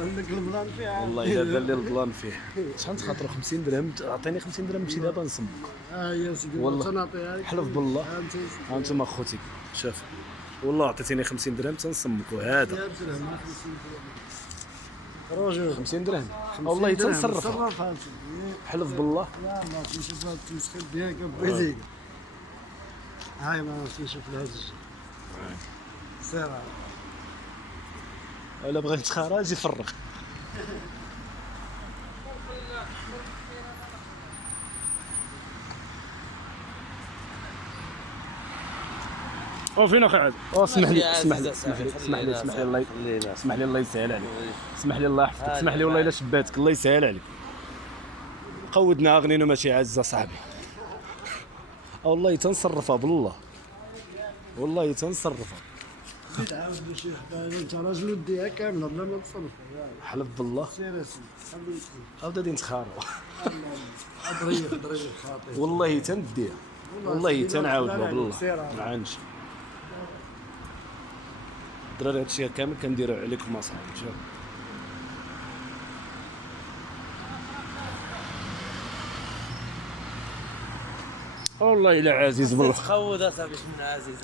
عندك البلان فيها والله الا بان لي البلان فيه. شحال تخاطروا 50 درهم؟ عطيني 50 درهم نمشي دابا نصمك. يا سيدي والله. تنعطيها لك. حلف بالله. ها انتم اخوتي شوف، والله عطيتيني 50 درهم تنصمكوا هذا. يا درهم 50 درهم رجل 50 درهم والله تنصرفها. حلف بالله. لا ما تنشوف هاد التمسخير ديالك بيزيد. هاي ما تنشوف هاد الشيء سير الا بغيت تخرج يفرغ. فين اخي عاد؟ اسمح لي اسمح لي اسمح لي اسمح لي اسمح لي الله اسمح لي الله يسهل عليك. اسمح لي الله يحفظك. اسمح لي والله الا شباتك الله يسهل عليك. قودنا اغنينا ماشي عزه صاحبي. والله تنصرفها بالله، والله تنصرفها. تعاود لي شي حكايه انت راجل وديها كامله بلا ما تصرف. حلف بالله. سير اسمي عاود غادي نتخاروا. ضريح خاطر والله تنديها، والله تنعاودها بالله ما عندش. الدراري هادشي كامل كنديرو عليكم اصاحبي. شوف والله الا عزيز بالله. تخوض اصاحبي من عزيز.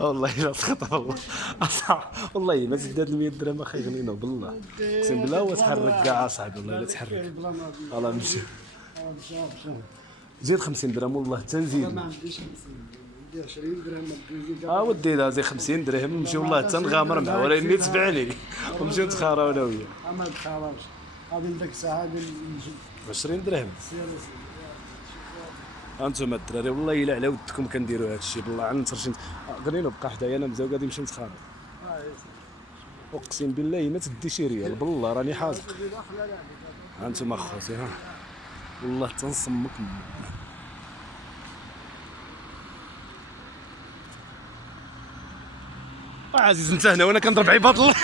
والله الا سخط والله اصاحبي. والله ما زيد هاد 100 درهم اخي غنينا بالله. اقسم بالله هو تحرك كاع اصاحبي والله الا تحرك. والله نمشي زيد 50 درهم والله تنزيد. ما عنديش 50 ندير 20 درهم ما ودي دازي 50 درهم نمشي والله تنغامر معاه ولكن تبعني ونمشيو نتخاراو انا وياه. ما تخرجش غادي لديك الساعه غادي نجي 20 درهم. سير انتم الدراري والله الا على ودكم كنديروا هذا الشيء بالله عن ترشين غنينو بقى حدايا انا مزال غادي نمشي نتخانق. اقسم بالله ما تدي شي ريال بالله راني حاذق. انتم اخوتي ها والله تنصمك. عزيز انت هنا وانا كنضرب عباد الله.